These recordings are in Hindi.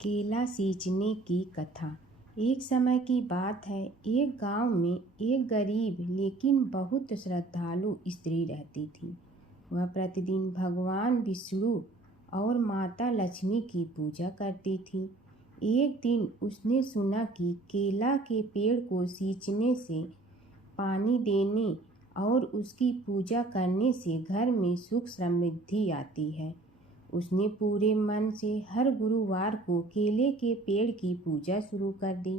केला सींचने की कथा। एक समय की बात है, एक गांव में एक गरीब लेकिन बहुत श्रद्धालु स्त्री रहती थी। वह प्रतिदिन भगवान विष्णु और माता लक्ष्मी की पूजा करती थी। एक दिन उसने सुना कि केला के पेड़ को सींचने से, पानी देने और उसकी पूजा करने से घर में सुख समृद्धि आती है। उसने पूरे मन से हर गुरुवार को केले के पेड़ की पूजा शुरू कर दी।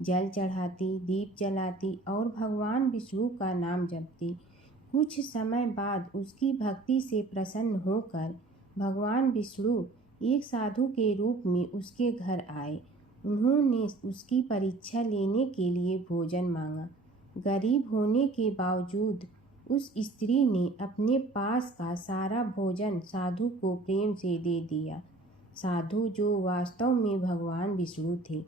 जल चढ़ाती, दीप जलाती और भगवान विष्णु का नाम जपती। कुछ समय बाद उसकी भक्ति से प्रसन्न होकर भगवान विष्णु एक साधु के रूप में उसके घर आए। उन्होंने उसकी परीक्षा लेने के लिए भोजन मांगा। गरीब होने के बावजूद उस स्त्री ने अपने पास का सारा भोजन साधु को प्रेम से दे दिया। साधु, जो वास्तव में भगवान विष्णु थे,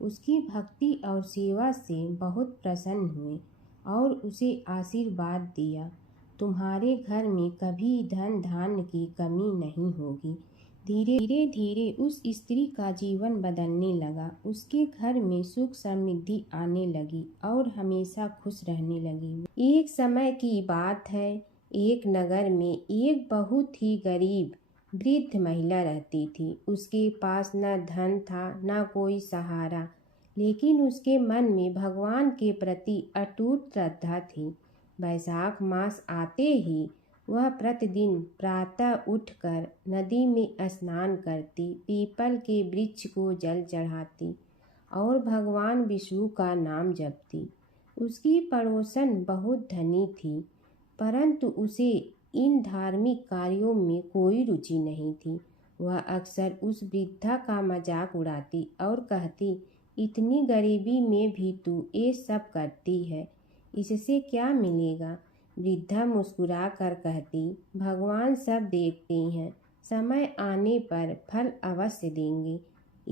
उसकी भक्ति और सेवा से बहुत प्रसन्न हुए और उसे आशीर्वाद दिया, तुम्हारे घर में कभी धन धान्य की कमी नहीं होगी। धीरे धीरे उस स्त्री का जीवन बदलने लगा। उसके घर में सुख समृद्धि आने लगी और हमेशा खुश रहने लगी। एक समय की बात है, एक नगर में एक बहुत ही गरीब वृद्ध महिला रहती थी। उसके पास न धन था, न कोई सहारा, लेकिन उसके मन में भगवान के प्रति अटूट श्रद्धा थी। वैशाख मास आते ही वह प्रतिदिन प्रातः उठकर नदी में स्नान करती, पीपल के वृक्ष को जल चढ़ाती और भगवान विष्णु का नाम जपती। उसकी पड़ोसन बहुत धनी थी, परंतु उसे इन धार्मिक कार्यों में कोई रुचि नहीं थी। वह अक्सर उस वृद्धा का मजाक उड़ाती और कहती, इतनी गरीबी में भी तू ये सब करती है, इससे क्या मिलेगा? वृद्धा मुस्कुरा कर कहती, भगवान सब देखते हैं, समय आने पर फल अवश्य देंगे।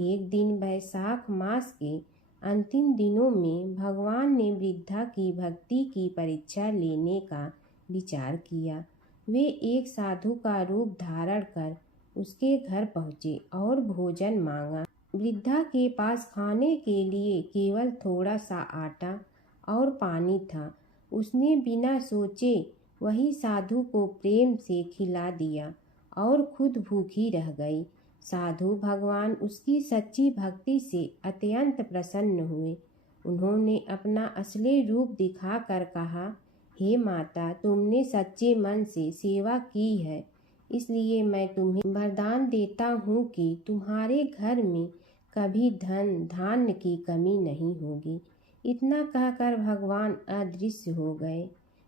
एक दिन वैशाख मास के अंतिम दिनों में भगवान ने वृद्धा की भक्ति की परीक्षा लेने का विचार किया। वे एक साधु का रूप धारण कर उसके घर पहुँचे और भोजन मांगा। वृद्धा के पास खाने के लिए केवल थोड़ा सा आटा और पानी था। उसने बिना सोचे वही साधु को प्रेम से खिला दिया और खुद भूखी रह गई। साधु भगवान उसकी सच्ची भक्ति से अत्यंत प्रसन्न हुए। उन्होंने अपना असली रूप दिखाकर कहा, हे माता, तुमने सच्चे मन से सेवा की है, इसलिए मैं तुम्हें वरदान देता हूँ कि तुम्हारे घर में कभी धन धान्य की कमी नहीं होगी। इतना कहकर भगवान अदृश्य हो गए।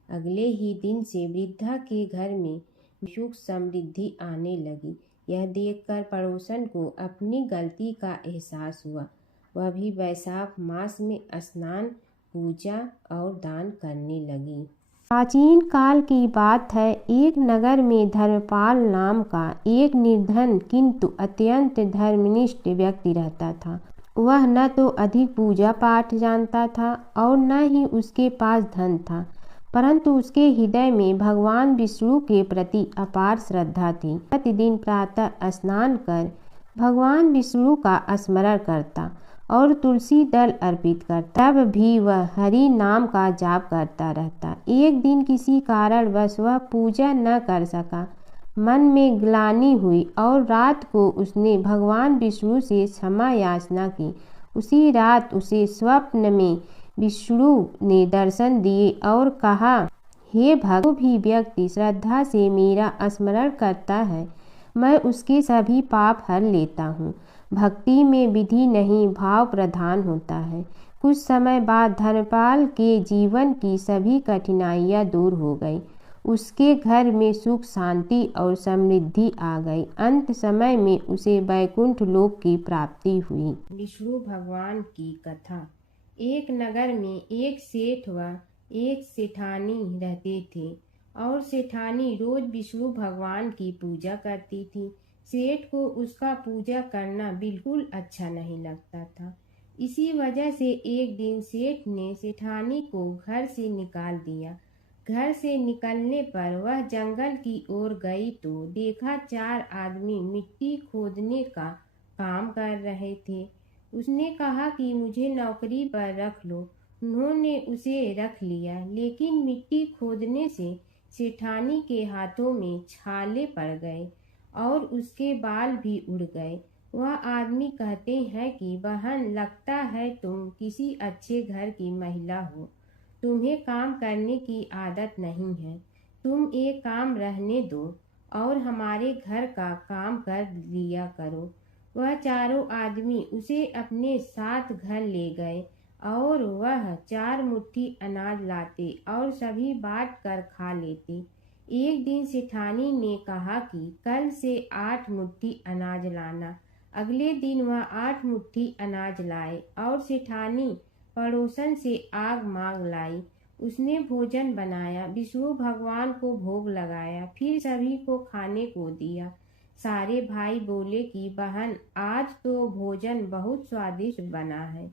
अगले ही दिन से वृद्धा के घर में सुख समृद्धि आने लगी। यह देखकर पड़ोसन को अपनी गलती का एहसास हुआ। वह भी वैशाख मास में स्नान, पूजा और दान करने लगी। प्राचीन काल की बात है, एक नगर में धर्मपाल नाम का एक निर्धन किंतु अत्यंत धर्मनिष्ठ व्यक्ति रहता था। वह न तो अधिक पूजा पाठ जानता था और न ही उसके पास धन था, परंतु उसके हृदय में भगवान विष्णु के प्रति अपार श्रद्धा थी। प्रतिदिन प्रातः स्नान कर भगवान विष्णु का स्मरण करता और तुलसी दल अर्पित करता। तब भी वह हरि नाम का जाप करता रहता। एक दिन किसी कारणवश वह पूजा न कर सका। मन में ग्लानि हुई और रात को उसने भगवान विष्णु से क्षमा याचना की। उसी रात उसे स्वप्न में विष्णु ने दर्शन दिए और कहा, हे भक्त, जो भी व्यक्ति श्रद्धा से मेरा स्मरण करता है, मैं उसके सभी पाप हर लेता हूँ। भक्ति में विधि नहीं, भाव प्रधान होता है। कुछ समय बाद धर्मपाल के जीवन की सभी कठिनाइयाँ दूर हो गई। उसके घर में सुख शांति और समृद्धि आ गई। अंत समय में उसे वैकुंठ लोक की प्राप्ति हुई। विष्णु भगवान की कथा। एक नगर में एक सेठ व एक सेठानी रहते थे और सेठानी रोज विष्णु भगवान की पूजा करती थी। सेठ को उसका पूजा करना बिल्कुल अच्छा नहीं लगता था। इसी वजह से एक दिन सेठ ने सेठानी को घर से निकाल दिया। घर से निकलने पर वह जंगल की ओर गई तो देखा 4 आदमी मिट्टी खोदने का काम कर रहे थे। उसने कहा कि मुझे नौकरी पर रख लो। उन्होंने उसे रख लिया, लेकिन मिट्टी खोदने से सेठानी के हाथों में छाले पड़ गए और उसके बाल भी उड़ गए। वह आदमी कहते हैं कि बहन, लगता है तुम किसी अच्छे घर की महिला हो। तुम्हें काम करने की आदत नहीं है। तुम एक काम रहने दो और हमारे घर का काम कर लिया करो। वह चारों आदमी उसे अपने साथ घर ले गए और वह 4 मुट्ठी अनाज लाते और सभी बांट कर खा लेते। एक दिन सेठानी ने कहा कि कल से 8 मुट्ठी अनाज लाना। अगले दिन वह 8 मुट्ठी अनाज लाए और सेठानी पड़ोसन से आग मांग लाई। उसने भोजन बनाया, विष्णु भगवान को भोग लगाया, फिर सभी को खाने को दिया। सारे भाई बोले कि बहन, आज तो भोजन बहुत स्वादिष्ट बना है।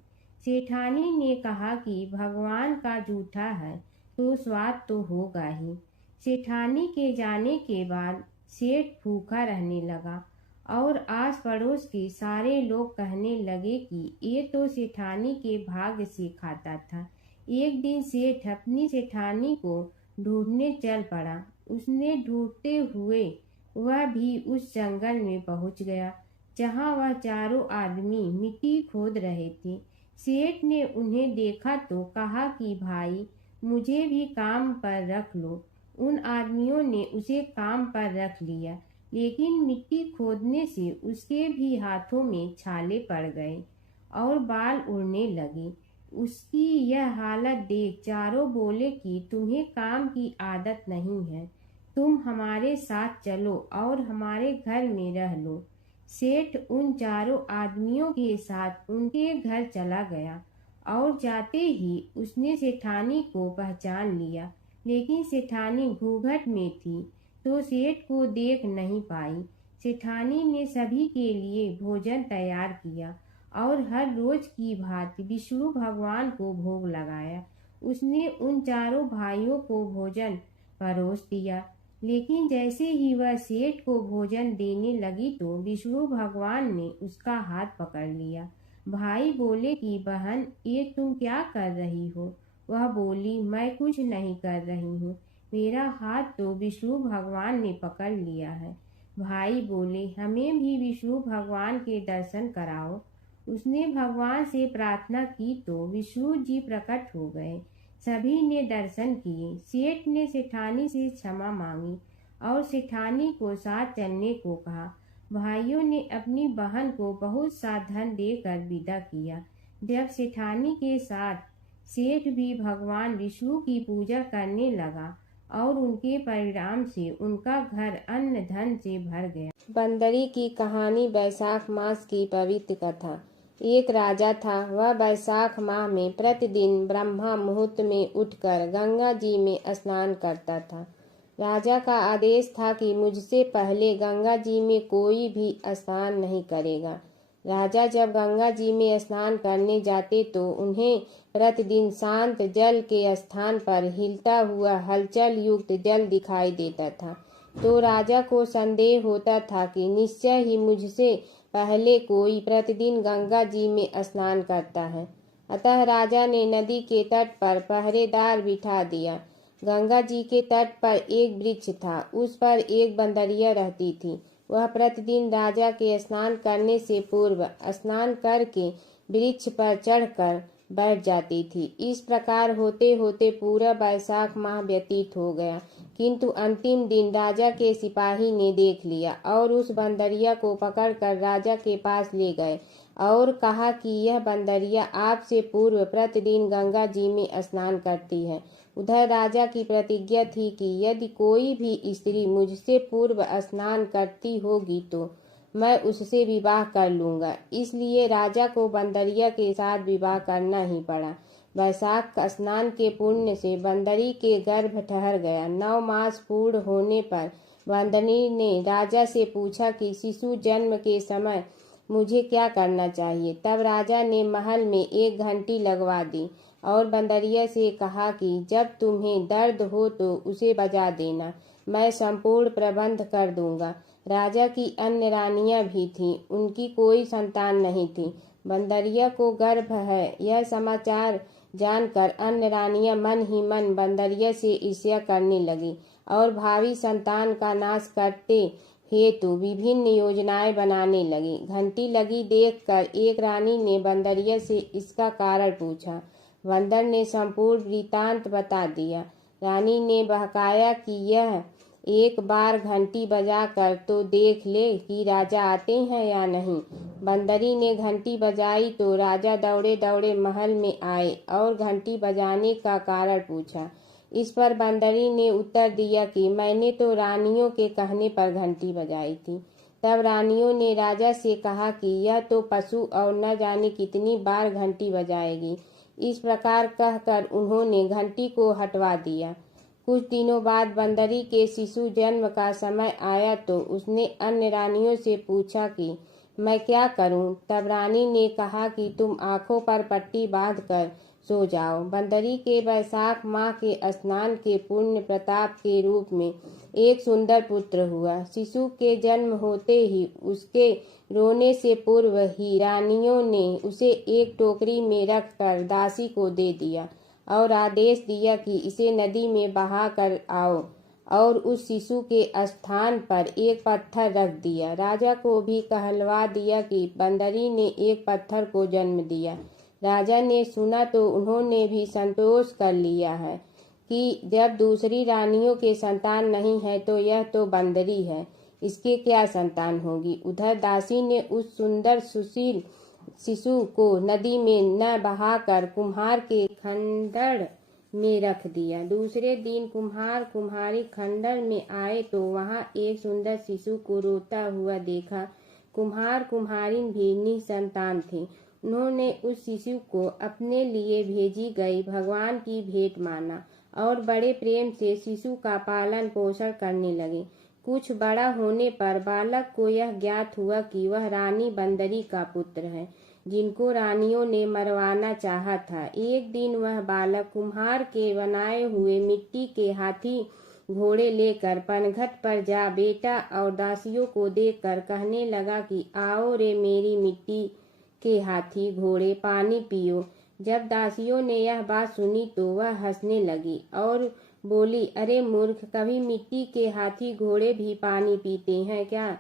सेठानी ने कहा कि भगवान का जूठा है तो स्वाद तो होगा ही। सेठानी के जाने के बाद सेठ भूखा रहने लगा और आस पड़ोस के सारे लोग कहने लगे कि ये तो सेठानी के भाग्य से खाता था। एक दिन सेठ अपनी सेठानी को ढूंढने चल पड़ा। उसने ढूंढते हुए वह भी उस जंगल में पहुंच गया जहां वह चारों आदमी मिट्टी खोद रहे थे। सेठ ने उन्हें देखा तो कहा कि भाई, मुझे भी काम पर रख लो। उन आदमियों ने उसे काम पर रख लिया, लेकिन मिट्टी खोदने से उसके भी हाथों में छाले पड़ गए और बाल उड़ने लगे। उसकी यह हालत देख चारों बोले कि तुम्हें काम की आदत नहीं है, तुम हमारे साथ चलो और हमारे घर में रह लो। सेठ उन चारों आदमियों के साथ उनके घर चला गया और जाते ही उसने सेठानी को पहचान लिया, लेकिन सेठानी घूंघट में थी तो सेठ को देख नहीं पाई। सेठानी ने सभी के लिए भोजन तैयार किया और हर रोज की भांति विष्णु भगवान को भोग लगाया। उसने उन चारों भाइयों को भोजन परोस दिया, लेकिन जैसे ही वह सेठ को भोजन देने लगी तो विष्णु भगवान ने उसका हाथ पकड़ लिया। भाई बोले कि बहन, ये तुम क्या कर रही हो? वह बोली, मैं कुछ नहीं कर रही हूँ, मेरा हाथ तो विष्णु भगवान ने पकड़ लिया है। भाई बोले, हमें भी विष्णु भगवान के दर्शन कराओ। उसने भगवान से प्रार्थना की तो विष्णु जी प्रकट हो गए। सभी ने दर्शन किए। सेठ ने सेठानी से क्षमा मांगी और सेठानी को साथ चलने को कहा। भाइयों ने अपनी बहन को बहुत सा धन देकर विदा किया। जब सेठानी के साथ सेठ भी भगवान विष्णु की पूजा करने लगा और उनके परिणाम से उनका घर अन्न धन से भर गया। बंदरी की कहानी। बैसाख मास की पवित्र कथा। एक राजा था। वह बैसाख माह में प्रतिदिन ब्रह्मा मुहूर्त में उठकर गंगा जी में स्नान करता था। राजा का आदेश था कि मुझसे पहले गंगा जी में कोई भी स्नान नहीं करेगा। राजा जब गंगा जी में स्नान करने जाते तो उन्हें प्रतिदिन शांत जल के स्थान पर हिलता हुआ हलचल युक्त जल दिखाई देता था। तो राजा को संदेह होता था कि निश्चय ही मुझसे पहले कोई प्रतिदिन गंगा जी में स्नान करता है। अतः राजा ने नदी के तट पर पहरेदार बिठा दिया। गंगा जी के तट पर एक वृक्ष था। उस पर एक बंदरिया रहती थी। वह प्रतिदिन राजा के स्नान करने से पूर्व स्नान करके वृक्ष पर चढ़कर बैठ जाती थी। इस प्रकार होते होते पूरा बैसाख माह व्यतीत हो गया, किंतु अंतिम दिन राजा के सिपाही ने देख लिया और उस बंदरिया को पकड़कर राजा के पास ले गए और कहा कि यह बंदरिया आपसे पूर्व प्रतिदिन गंगा जी में स्नान करती है। उधर राजा की प्रतिज्ञा थी कि यदि कोई भी स्त्री मुझसे पूर्व स्नान करती होगी तो मैं उससे विवाह कर लूंगा। इसलिए राजा को बंदरिया के साथ विवाह करना ही पड़ा। बैसाख स्नान के पुण्य से बंदरी के गर्भ ठहर गया। 9 मास पूर्ण होने पर बंदरी ने राजा से पूछा कि शिशु जन्म के समय मुझे क्या करना चाहिए। तब राजा ने महल में एक घंटी लगवा दी और बंदरिया से कहा कि जब तुम्हें दर्द हो तो उसे बजा देना, मैं संपूर्ण प्रबंध कर दूंगा। राजा की अन्य रानियां भी थीं, उनकी कोई संतान नहीं थी। बंदरिया को गर्भ है यह समाचार जानकर अन्य रानियां मन ही मन बंदरिया से ईर्ष्या करने लगी और भावी संतान का नाश करते हेतु विभिन्न योजनाएं बनाने लगी। घंटी लगी देखकर एक रानी ने बंदरिया से इसका कारण पूछा। बंदर ने संपूर्ण वृतांत बता दिया। रानी ने बहकाया कि यह एक बार घंटी बजाकर तो देख ले कि राजा आते हैं या नहीं। बंदरी ने घंटी बजाई तो राजा दौड़े दौड़े महल में आए और घंटी बजाने का कारण पूछा। इस पर बंदरी ने उत्तर दिया कि मैंने तो रानियों के कहने पर घंटी बजाई थी। तब रानियों ने राजा से कहा कि यह तो पशु और न जाने कितनी बार घंटी बजाएगी। इस प्रकार कहकर उन्होंने घंटी को हटवा दिया। कुछ दिनों बाद बंदरी के शिशु जन्म का समय आया तो उसने अन्य रानियों से पूछा कि मैं क्या करूं। तब रानी ने कहा कि तुम आंखों पर पट्टी बांधकर सो जाओ। बंदरी के वैशाख माह के स्नान के पुण्य प्रताप के रूप में एक सुंदर पुत्र हुआ। शिशु के जन्म होते ही उसके रोने से पूर्व ही रानियों ने उसे एक टोकरी में रखकर दासी को दे दिया और आदेश दिया कि इसे नदी में बहा कर आओ और उस शिशु के स्थान पर एक पत्थर रख दिया। राजा को भी कहलवा दिया कि बंदरी ने एक पत्थर को जन्म दिया। राजा ने सुना तो उन्होंने भी संतोष कर लिया है कि जब दूसरी रानियों के संतान नहीं है तो यह तो बंदरी है, इसके क्या संतान होगी। उधर दासी ने उस सुंदर सुशील शिशु को नदी में न बहाकर कुम्हार के खंडर में रख दिया। दूसरे दिन कुम्हार कुम्हारी खंडर में आए तो वहां एक सुंदर शिशु को रोता हुआ देखा। कुम्हार कुम्हारिन भी निसंतान थे। उन्होंने उस शिशु को अपने लिए भेजी गई भगवान की भेंट माना और बड़े प्रेम से शिशु का पालन पोषण करने लगे। कुछ बड़ा होने पर बालक को यह ज्ञात हुआ कि वह रानी बंदरी का पुत्र है, जिनको रानियों ने मरवाना चाहा था। एक दिन वह बालक कुम्हार के बनाए हुए मिट्टी के हाथी घोड़े लेकर पनघट पर जा बैठा और दासियों को देखकर कहने लगा कि आओ रे मेरी मिट्टी के हाथी घोड़े, पानी पियो। जब दासियों ने यह बात सुनी तो वह हंसने लगी और बोली, अरे मूर्ख, कभी मिट्टी के हाथी घोड़े भी पानी पीते हैं क्या।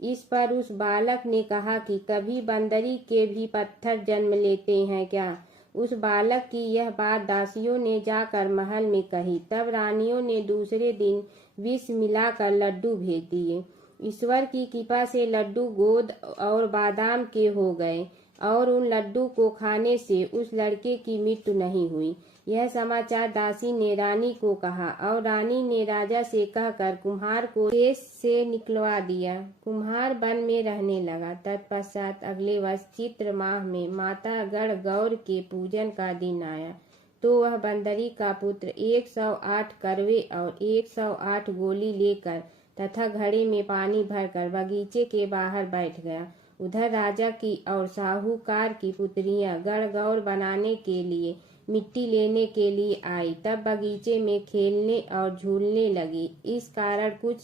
इस पर उस बालक ने कहा कि कभी बंदरी के भी पत्थर जन्म लेते हैं क्या। उस बालक की यह बात दासियों ने जाकर महल में कही। तब रानियों ने दूसरे दिन विष मिलाकर लड्डू भेज दिए। ईश्वर की कृपा से लड्डू गोद और बादाम के हो गए और उन लड्डू को खाने से उस लड़के की मृत्यु नहीं हुई। यह समाचार दासी ने रानी को कहा और रानी ने राजा से कहकर कुम्हार को देश से निकलवा दिया। कुम्हार वन में रहने लगा। तत्पश्चात अगले वर्ष चित्र माह में माता गण गौर के पूजन का दिन आया तो वह बंदरी का पुत्र 108 करवे और 108 गोली लेकर तथा घड़े में पानी भरकर बगीचे के बाहर बैठ गया। उधर राजा की और साहूकार की पुत्रियां गणगौर बनाने के लिए मिट्टी लेने के लिए आई। तब बगीचे में खेलने और झूलने लगी। इस कारण कुछ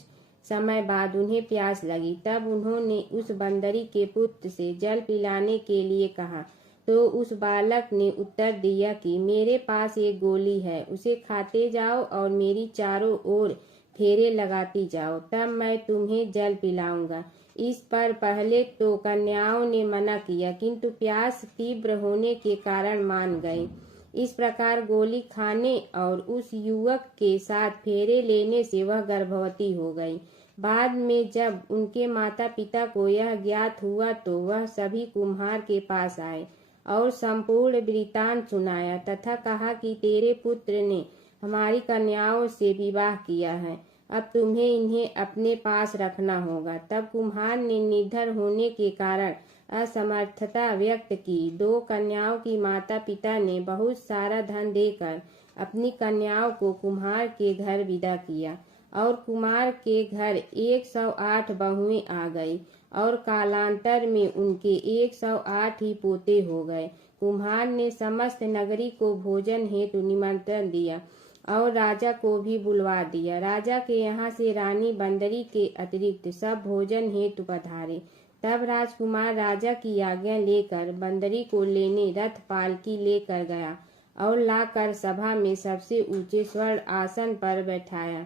समय बाद उन्हें प्यास लगी। तब उन्होंने उस बंदरी के पुत्र से जल पिलाने के लिए कहा तो उस बालक ने उत्तर दिया कि मेरे पास एक गोली है, उसे खाते जाओ और मेरी चारों ओर फेरे लगाती जाओ, तब मैं तुम्हें जल पिलाऊंगा। इस पर पहले तो कन्याओं ने मना किया, किंतु प्यास तीव्र होने के कारण मान गए। इस प्रकार गोली खाने और उस युवक के साथ फेरे लेने से वह गर्भवती हो गई। बाद में जब उनके माता पिता को यह ज्ञात हुआ तो वह सभी कुम्हार के पास आए और संपूर्ण वृत्तांत सुनाया तथा कहा कि तेरे पुत्र ने हमारी कन्याओं से विवाह किया है, अब तुम्हें इन्हें अपने पास रखना होगा। तब कुम्हार ने निर्धन होने के कारण असमर्थता व्यक्त की। 2 कन्याओं की माता पिता ने बहुत सारा धन देकर अपनी कन्याओं को कुम्हार के घर विदा किया और कुम्हार के घर 108 बहुएं आ गई और कालांतर में उनके 108 ही पोते हो गए। कुम्हार ने समस्त नगरी को भोजन हेतु निमंत्रण दिया और राजा को भी बुलवा दिया। राजा के यहाँ से रानी बंदरी के अतिरिक्त सब भोजन हेतु पधारे। तब राजकुमार राजा की आज्ञा लेकर बंदरी को लेने रथ पालकी लेकर गया और लाकर सभा में सबसे ऊंचे स्वर्ण आसन पर बैठाया।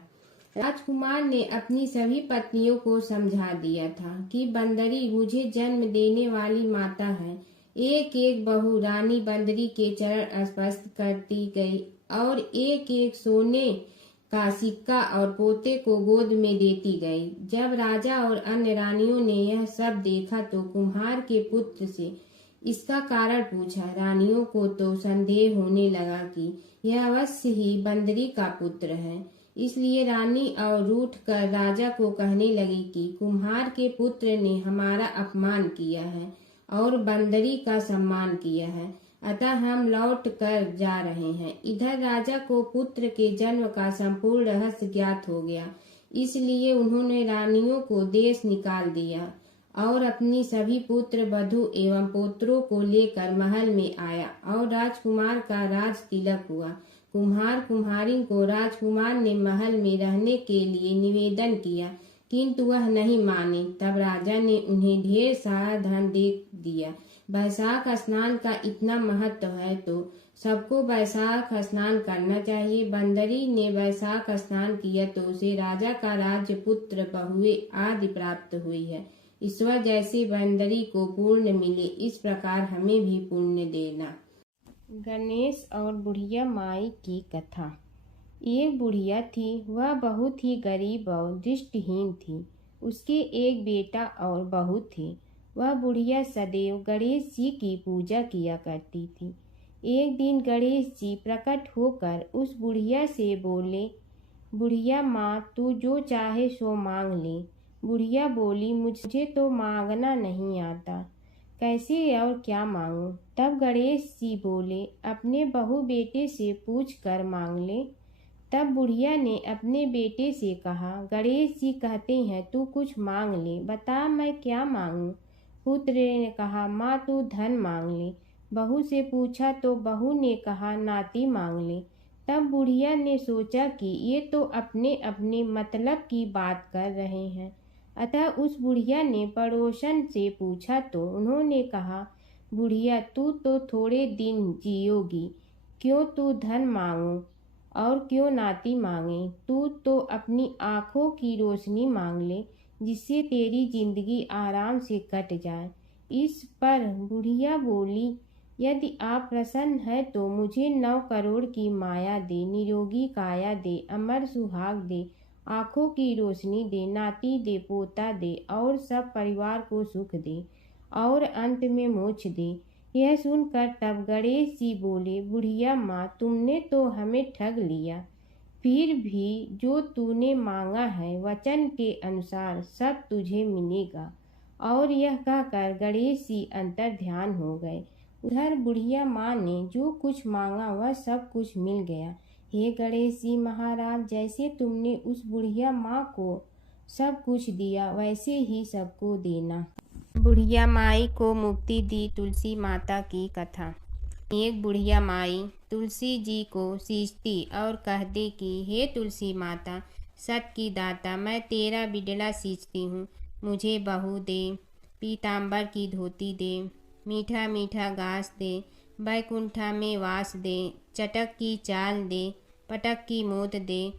राजकुमार ने अपनी सभी पत्नियों को समझा दिया था कि बंदरी मुझे जन्म देने वाली माता है। एक एक बहू रानी बंदरी के चरण स्पर्श करती गई और एक एक सोने का सिक्का और पोते को गोद में देती गई। जब राजा और अन्य रानियों ने यह सब देखा तो कुम्हार के पुत्र से इसका कारण पूछा। रानियों को तो संदेह होने लगा कि यह अवश्य ही बंदरी का पुत्र है। इसलिए रानी और रूठ कर राजा को कहने लगी कि कुम्हार के पुत्र ने हमारा अपमान किया है और बंदरी का सम्मान किया है, अतः हम लौट कर जा रहे हैं। इधर राजा को पुत्र के जन्म का संपूर्ण रहस्य ज्ञात हो गया, इसलिए उन्होंने रानियों को देश निकाल दिया और अपनी सभी पुत्र वधु एवं पुत्रों को लेकर महल में आया और राजकुमार का राज तिलक हुआ। कुम्हार कुम्हारिन को राजकुमार ने महल में रहने के लिए निवेदन किया, किंतु वह नहीं माने। तब राजा ने उन्हें ढेर सारा धन दे दिया। वैशाख स्नान का इतना महत्व है तो सबको वैशाख स्नान करना चाहिए। बंदरी ने वैशाख स्नान किया तो उसे राजा का राज्य, पुत्र, बहुएं आदि प्राप्त हुई है। ईश्वर जैसे बंदरी को पुण्य मिले, इस प्रकार हमें भी पुण्य देना। गणेश और बुढ़िया माई की कथा। एक बुढ़िया थी, वह बहुत ही गरीब और दृष्टिहीन थी। उसके एक बेटा और बहू थे। वह बुढ़िया सदैव गणेश जी की पूजा किया करती थी। एक दिन गणेश जी प्रकट होकर उस बुढ़िया से बोले, बुढ़िया माँ, तू जो चाहे सो मांग ले। बुढ़िया बोली, मुझे तो मांगना नहीं आता, कैसे और क्या मांगूं? तब गणेश जी बोले, अपने बहू बेटे से पूछ कर मांग ले। तब बुढ़िया ने अपने बेटे से कहा, गणेश जी कहते हैं तू कुछ मांग ले, बता मैं क्या मांगूं? पुत्र ने कहा, माँ तू धन मांग ले। बहू से पूछा तो बहू ने कहा, नाती मांग ले। तब बुढ़िया ने सोचा कि ये तो अपने अपने मतलब की बात कर रहे हैं, अतः उस बुढ़िया ने पड़ोसन से पूछा तो उन्होंने कहा, बुढ़िया तू तो थोड़े दिन जियोगी, क्यों तू धन मांगो और क्यों नाती मांगे? तू तो अपनी आँखों की रोशनी मांग ले, जिससे तेरी जिंदगी आराम से कट जाए। इस पर बुढ़िया बोली, यदि आप प्रसन्न है तो मुझे 9 करोड़ की माया दे, निरोगी काया दे, अमर सुहाग दे, आँखों की रोशनी दे, नाती दे, पोता दे और सब परिवार को सुख दे और अंत में मोक्ष दे। यह सुनकर तब गणेश जी बोले, बुढ़िया माँ, तुमने तो हमें ठग लिया। फिर भी जो तूने मांगा है वचन के अनुसार सब तुझे मिलेगा। और यह कहकर गणेश जी अंतर ध्यान हो गए। उधर बुढ़िया माँ ने जो कुछ मांगा वह सब कुछ मिल गया। हे गणेश जी महाराज, जैसे तुमने उस बुढ़िया माँ को सब कुछ दिया वैसे ही सबको देना। बुढ़िया माई को मुक्ति दी तुलसी माता की कथा। एक बुढ़िया माई तुलसी जी को सींचती और कहती कि हे तुलसी माता, सत की दाता, मैं तेरा बिडला सींचती हूँ, मुझे बहू दे, पीताम्बर की धोती दे, मीठा मीठा घास दे, बैकुंठा में वास दे, चटक की चाल दे, पटक की मोद दे,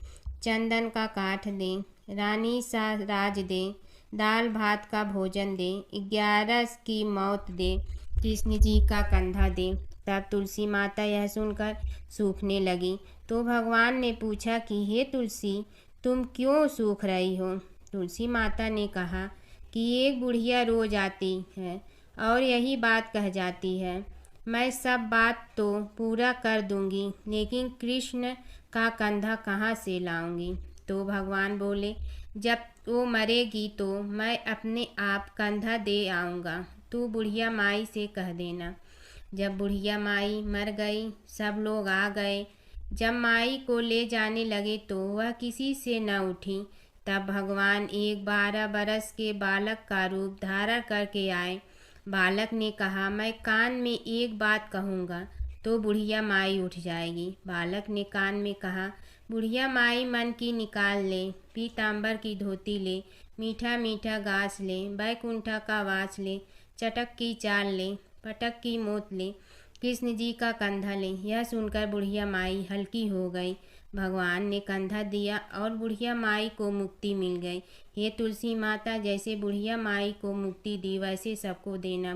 चंदन का काठ दे, रानी सा राज दे, दाल भात का भोजन दे, 11 की मौत दे, कृष्ण जी का कंधा दे। तब तुलसी माता यह सुनकर सूखने लगी तो भगवान ने पूछा कि हे तुलसी, तुम क्यों सूख रही हो? तुलसी माता ने कहा कि एक बुढ़िया रोज आती है और यही बात कह जाती है, मैं सब बात तो पूरा कर दूंगी, लेकिन कृष्ण का कंधा कहाँ से लाऊंगी? तो भगवान बोले, जब वो मरेगी तो मैं अपने आप कंधा दे आऊँगा, तू बुढ़िया माई से कह देना। जब बुढ़िया माई मर गई, सब लोग आ गए। जब माई को ले जाने लगे तो वह किसी से न उठी। तब भगवान एक 12 बरस के बालक का रूप धारण करके आए। बालक ने कहा, मैं कान में एक बात कहूँगा तो बुढ़िया माई उठ जाएगी। बालक ने कान में कहा, बुढ़िया माई मन की निकाल ले, पीताम्बर की धोती ले, मीठा मीठा गास ले, बैकुंठा का वास ले, चटक की चाल ले, पटक की मोत ले, कृष्ण जी का कंधा ले। यह सुनकर बुढ़िया माई हल्की हो गई। भगवान ने कंधा दिया और बुढ़िया माई को मुक्ति मिल गई। हे तुलसी माता, जैसे बुढ़िया माई को मुक्ति दी वैसे सबको देना।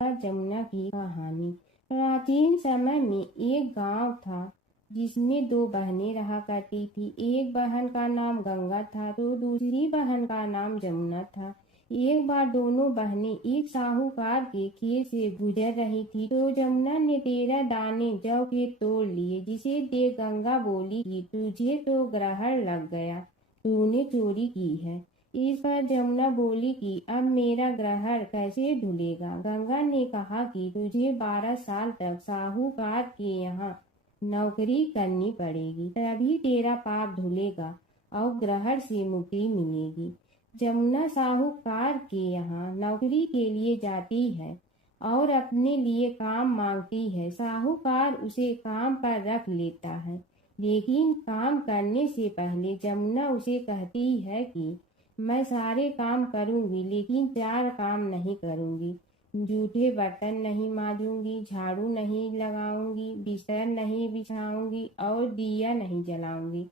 जमुना की कहानी। प्राचीन समय में एक गांव था जिसमें दो बहनें रहा करती थी। एक बहन का नाम गंगा था तो दूसरी बहन का नाम जमुना था। एक बार दोनों बहनें एक साहूकार के खेत से गुजर रही थी तो जमुना ने 13 दाने जौ के तोड़ लिए, जिसे देख गंगा बोली कि तुझे तो ग्रहण लग गया, तूने चोरी की है। इस पर जमुना बोली कि अब मेरा ग्रहण कैसे धुलेगा। गंगा ने कहा कि तुझे 12 साल तक साहूकार के यहाँ नौकरी करनी पड़ेगी, तभी तेरा पाप धुलेगा और ग्रहण से मुक्ति मिलेगी। जमुना साहूकार के यहाँ नौकरी के लिए जाती है और अपने लिए काम मांगती है। साहूकार उसे काम पर रख लेता है, लेकिन काम करने से पहले जमुना उसे कहती है कि मैं सारे काम करूंगी लेकिन 4 काम नहीं करूंगी। जूठे बर्तन नहीं मांजूंगी, झाड़ू नहीं लगाऊंगी, बिस्तर नहीं बिछाऊंगी और दिया नहीं जलाऊंगी।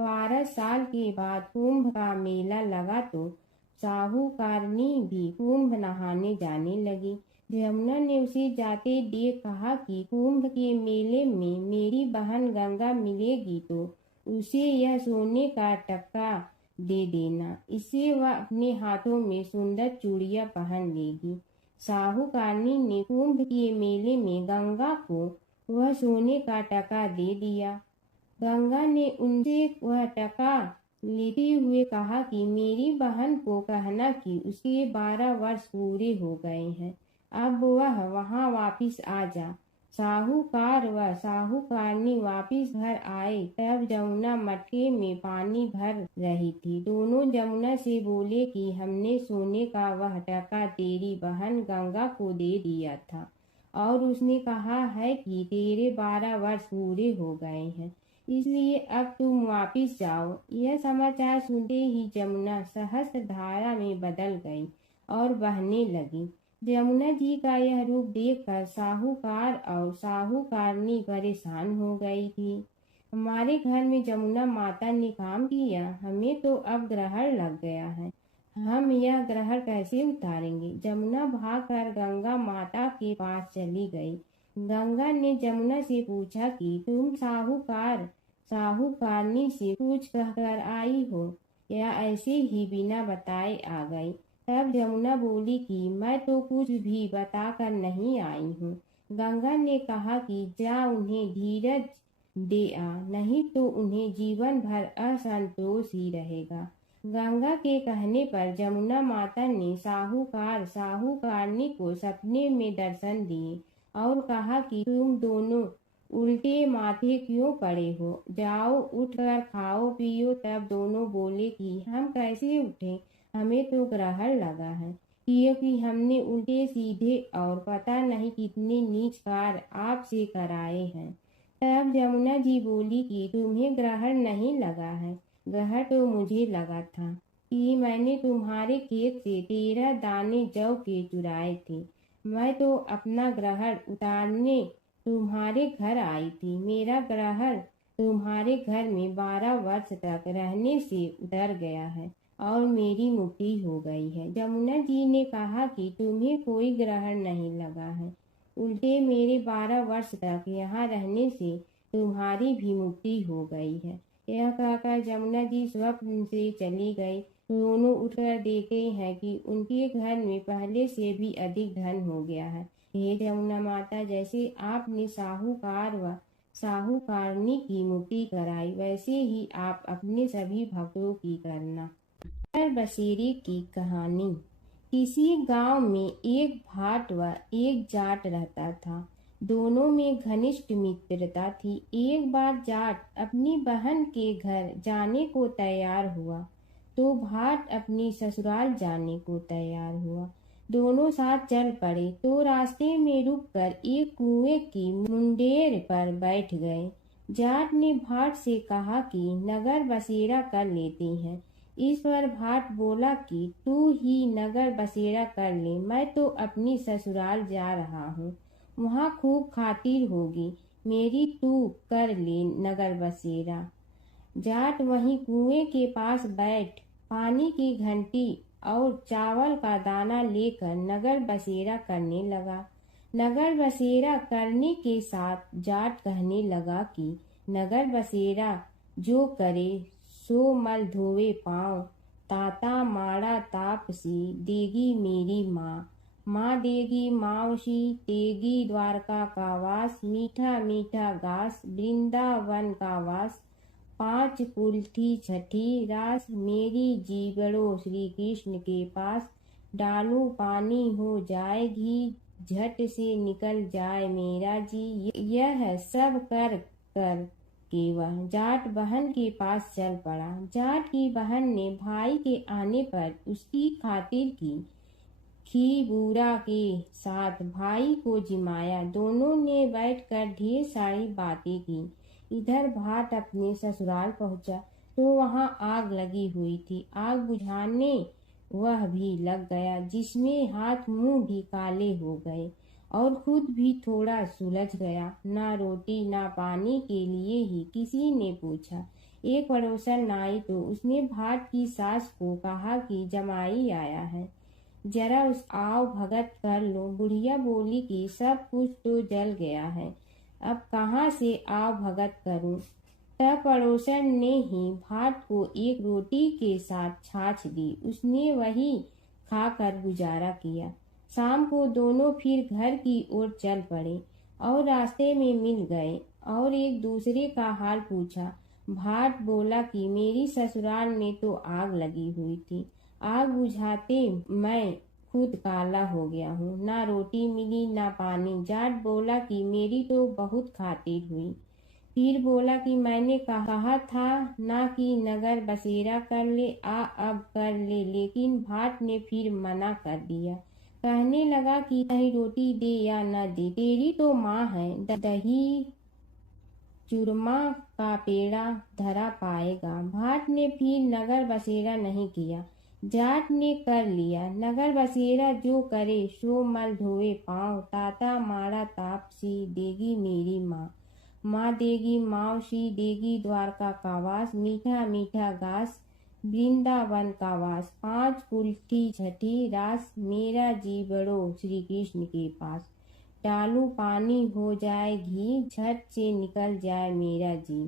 12 साल के बाद कुंभ का मेला लगा तो साहूकारनी भी कुंभ नहाने जाने लगी। जमुना ने उसे जाते देख कहा कि कुंभ के मेले में मेरी बहन गंगा मिलेगी तो उसे यह सोने का टक्का दे देना, इससे वह अपने हाथों में सुंदर चूड़ियां पहन लेगी। साहूकारनी ने कुंभ के मेले में गंगा को वह सोने का टका दे दिया। गंगा ने उनसे वह टका लेते हुए कहा कि मेरी बहन को कहना कि उसके 12 वर्ष पूरे हो गए हैं, अब वह वहां वापिस आ जा। साहूकार व साहूकारनी वापिस घर आए तब जमुना मटके में पानी भर रही थी। दोनों जमुना से बोले कि हमने सोने का वह टका तेरी बहन गंगा को दे दिया था और उसने कहा है कि तेरे 12 वर्ष पूरे हो गए हैं, इसलिए अब तुम वापिस जाओ। यह समाचार सुनते ही जमुना सहस्त्र धारा में बदल गई और बहने लगी। जमुना जी का यह रूप देखकर साहूकार और साहूकारनी परेशान हो गई थी। हमारे घर में जमुना माता ने काम किया, हमें तो अब ग्रहण लग गया है, हम यह ग्रहण कैसे उतारेंगे। जमुना भागकर गंगा माता के पास चली गई। गंगा ने जमुना से पूछा कि तुम साहूकारनी से कुछ कहकर आई हो या ऐसे ही बिना बताए आ गई। तब जमुना बोली कि मैं तो कुछ भी बताकर नहीं आई हूँ। गंगा ने कहा कि जा उन्हें धीरज दे आ, नहीं तो उन्हें जीवन भर असंतोष ही रहेगा। गंगा के कहने पर जमुना माता ने साहूकारनी को सपने में दर्शन दिए और कहा कि तुम दोनों उल्टे माथे क्यों पड़े हो, जाओ उठकर खाओ पियो। तब दोनों बोले कि हम कैसे उठें, हमें तो ग्रहण लगा है, क्योंकि हमने उल्टे सीधे और पता नहीं कितने नीच कार्य आपसे कराए हैं। तब जमुना जी बोली कि तुम्हें ग्रहण नहीं लगा है, ग्रहण तो मुझे लगा था कि मैंने तुम्हारे खेत से 13 दाने जौ के चुराए थे। मैं तो अपना ग्रहण उतारने तुम्हारे घर आई थी। मेरा ग्रहण तुम्हारे घर में 12 वर्ष तक रहने से उतर गया है और मेरी मुक्ति हो गई है। जमुना जी ने कहा कि तुम्हें कोई ग्रहण नहीं लगा है, उल्टे मेरे 12 वर्ष तक यहाँ रहने से तुम्हारी भी मुक्ति हो गई है। यह कहकर जमुना जी स्वप्न से चली गई। दोनों उठकर देखते हैं कि उनके घर में पहले से भी अधिक धन हो गया है। हे जमुना माता, जैसे आपने साहूकार व साहूकारनी की मुक्ति कराई, वैसे ही आप अपने सभी भक्तों की करना। बसेरे की कहानी। किसी गांव में एक भाट व एक जाट रहता था। दोनों में घनिष्ठ मित्रता थी। एक बार जाट अपनी बहन के घर जाने को तैयार हुआ तो भाट अपनी ससुराल जाने को तैयार हुआ। दोनों साथ चल पड़े तो रास्ते में रुककर एक कुएं की मुंडेर पर बैठ गए। जाट ने भाट से कहा कि नगर बसेरा कर लेते हैं। इस पर भाट बोला कि तू ही नगर बसेरा कर ले, मैं तो अपनी ससुराल जा रहा हूँ, वहाँ खूब खातिर होगी मेरी, तू कर ले नगर बसेरा। जाट वहीं कुएं के पास बैठ पानी की घंटी और चावल का दाना लेकर नगर बसेरा करने लगा। नगर बसेरा करने के साथ जाट कहने लगा कि नगर बसेरा जो करे सो मल धोवे पाँव, ताता माड़ा तापसी देगी मेरी माँ, माँ देगी मावशी तेगी द्वारका का वास, मीठा मीठा घास वृंदावन का वास, पांच कुल्थी छठी रास मेरी जीवड़ो श्री कृष्ण के पास, डालू पानी हो जाए घी झट से निकल जाए मेरा जी। यह सब कर कर के वह जाट बहन के पास चल पड़ा। जाट की बहन ने भाई के आने पर उसकी खातिर की खी बूरा के साथ भाई को जिमाया। दोनों ने बैठकर ढेर सारी बातें की। इधर भाट अपने ससुराल पहुंचा तो वहां आग लगी हुई थी। आग बुझाने वह भी लग गया, जिसमें हाथ मुंह भी काले हो गए और खुद भी थोड़ा सुलझ गया। ना रोटी ना पानी के लिए ही किसी ने पूछा। एक पड़ोसन आई तो उसने भाट की सास को कहा कि जमाई आया है, जरा उस आओ भगत कर लो। बुढ़िया बोली कि सब कुछ तो जल गया है, अब कहाँ से आओ भगत करूं। तब पड़ोसन ने ही भाट को एक रोटी के साथ छाछ दी। उसने वही खाकर गुजारा किया। शाम को दोनों फिर घर की ओर चल पड़े और रास्ते में मिल गए और एक दूसरे का हाल पूछा। भाट बोला कि मेरी ससुराल में तो आग लगी हुई थी, आग बुझाते मैं खुद काला हो गया हूँ, ना रोटी मिली ना पानी। जाट बोला कि मेरी तो बहुत खातिर हुई। फिर बोला कि मैंने कहा था ना कि नगर बसेरा कर ले, आ अब कर ले, लेकिन भाट ने फिर मना कर दिया। कहने लगा कि चाहे रोटी दे या न दे, तेरी तो माँ है, दही चूरमा का पेड़ा धरा पाएगा। भाट ने फिर नगर बसेरा नहीं किया। जाट ने कर लिया नगर बसेरा जो करे सो मल धोए पाँव, ताता माड़ा तापसी देगी मेरी माँ, माँ देगी मावशी देगी द्वारका का वास, मीठा मीठा घास वृंदावन का वास, पांच कुल्ठी छठी रास मेरा जीवड़ो श्री कृष्ण के पास, डालू पानी हो जाए घी झट से निकल जाए मेरा जी।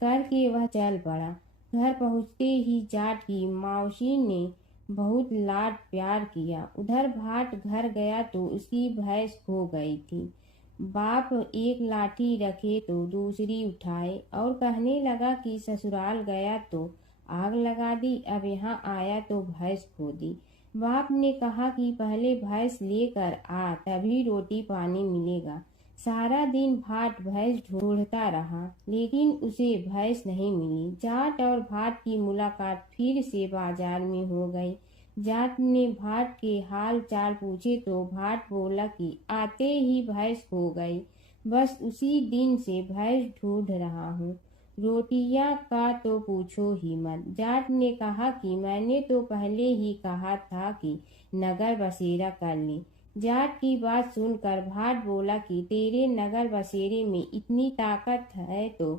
करके वह चल पड़ा। घर पहुँचते ही जाट की मावशी ने बहुत लाड प्यार किया। उधर भाट घर गया तो उसकी भैंस खो गई थी। बाप एक लाठी रखे तो दूसरी उठाए और कहने लगा कि ससुराल गया तो आग लगा दी, अब यहाँ आया तो भैंस खो दी। बाप ने कहा कि पहले भैंस लेकर आ, तभी रोटी पानी मिलेगा। सारा दिन भाट भैंस ढूंढता रहा, लेकिन उसे भैंस नहीं मिली। जाट और भाट की मुलाकात फिर से बाजार में हो गई। जाट ने भाट के हाल चाल पूछे तो भाट बोला कि आते ही भैंस खो गई, बस उसी दिन से भैंस ढूंढ रहा हूँ। रोटियां का तो पूछो ही मत। जाट ने कहा कि मैंने तो पहले ही कहा था कि नगर बसेरा कर ले। जाट की बात सुनकर भाट बोला कि तेरे नगर बसेरे में इतनी ताकत है तो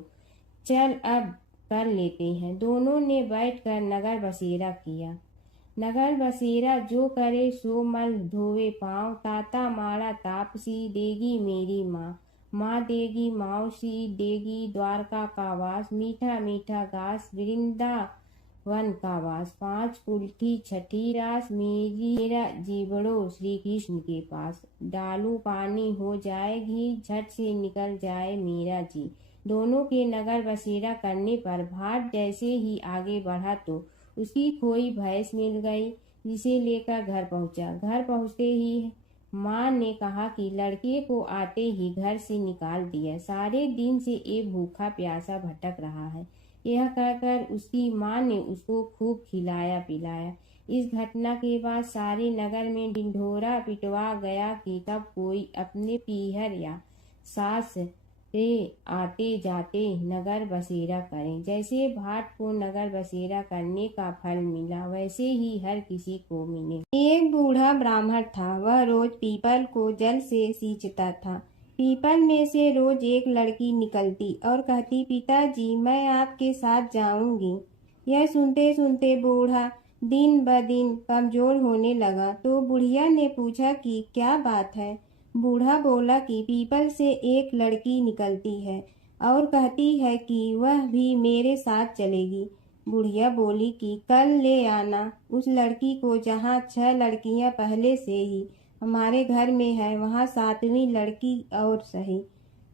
चल अब कर लेते हैं। दोनों ने बैठकर नगर बसेरा किया। नगर बसेरा जो करे सो मल धोवे पाँव, ताता माड़ा तापसी देगी मेरी माँ, माँ देगी मावशी देगी द्वारका का वास, मीठा मीठा घास वृंदावन का वास, पांच कुल्ठी छठी रास मेरा जीवड़ो श्री कृष्ण के पास, डालू पानी हो जाए घी झट से निकल जाए मेरा जी। दोनों के नगर बसेरा करने पर भाट जैसे ही आगे बढ़ा तो उसकी खोई भैंस मिल गई, जिसे लेकर घर पहुंचा। घर पहुंचते ही माँ ने कहा कि लड़के को आते ही घर से निकाल दिया, सारे दिन से ये भूखा प्यासा भटक रहा है। यह कहकर उसकी माँ ने उसको खूब खिलाया पिलाया। इस घटना के बाद सारे नगर में ढिंढोरा पिटवा गया कि कब कोई अपने पीहर या सास से आते जाते नगर बसेरा करें। जैसे भाट को नगर बसेरा करने का फल मिला, वैसे ही हर किसी को मिले। एक बूढ़ा ब्राह्मण था। वह रोज पीपल को जल से सींचता था। पीपल में से रोज एक लड़की निकलती और कहती, पिताजी मैं आपके साथ जाऊंगी। यह सुनते सुनते बूढ़ा दिन ब दिन कमजोर होने लगा। तो बुढ़िया ने पूछा कि क्या बात है। बूढ़ा बोला कि पीपल से एक लड़की निकलती है और कहती है कि वह भी मेरे साथ चलेगी। बुढ़िया बोली कि कल ले आना उस लड़की को, जहाँ 6 लड़कियां पहले से ही हमारे घर में है, वहाँ 7वीं लड़की और सही।